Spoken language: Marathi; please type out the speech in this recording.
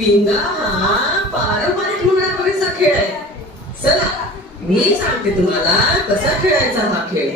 पिंगा हा पारंपरिक मुलाखतीचा खेळ आहे. चला मी सांगते तुम्हाला कसा खेळायचा हा खेळ.